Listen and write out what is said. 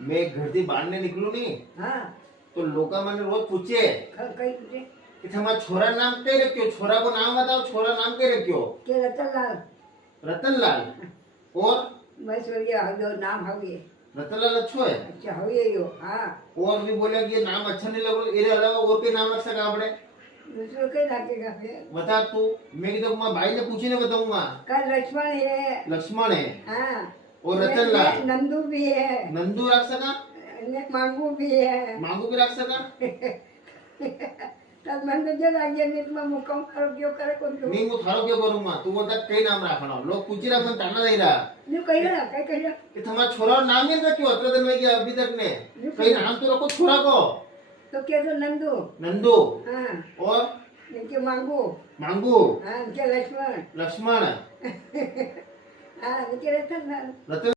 मैं घर से बाहर नहीं निकलू नहीं हाँ तो लोग मैंने रोज पूछे कई पूछे कि तुम्हारा छोरा नाम क्या रखियो, छोरा को नाम बताओ, छोरा नाम क्या रखियो? के रतनलाल रतनलाल। और बस वो ये हवे नाम हवे रतनलाल अच्छो है। अच्छा हवे यो हाँ और भी बोला कि ये नाम अच्छा नहीं लगो, इसके अलावा और कोई नाम रख सका आपने? दूसरों के रखेगा फिर बता तू। मैं किधर भाई ने पूछी नहीं बताऊंगा। कल लक्ष्मण है लक्ष्मण है हाँ और रतनलाल। नंदू भी है नंदू रख सका, मांगू भी है मांगू भी रख सका। तब मैंने जो लागे नहीं तो मुकम करो क्यों करे कौन तो नहीं, मैं थारो क्यों करूंगा? तू बोलता कई नाम रखना, लोग पूछ रहा, मैं ताना नहीं रहा न्यू कही ना कही कही कि तुम्हारा छोरा और नाम ही रखियो अत्र दिन में कि अभी तक ने कई नाम तो रखो छोरा को। तो क्या तो नंदू नंदू हाँ और इनके मांगू मांगू, हाँ इनके लक्ष्मण लक्ष्मण, हाँ इनके रतन रतन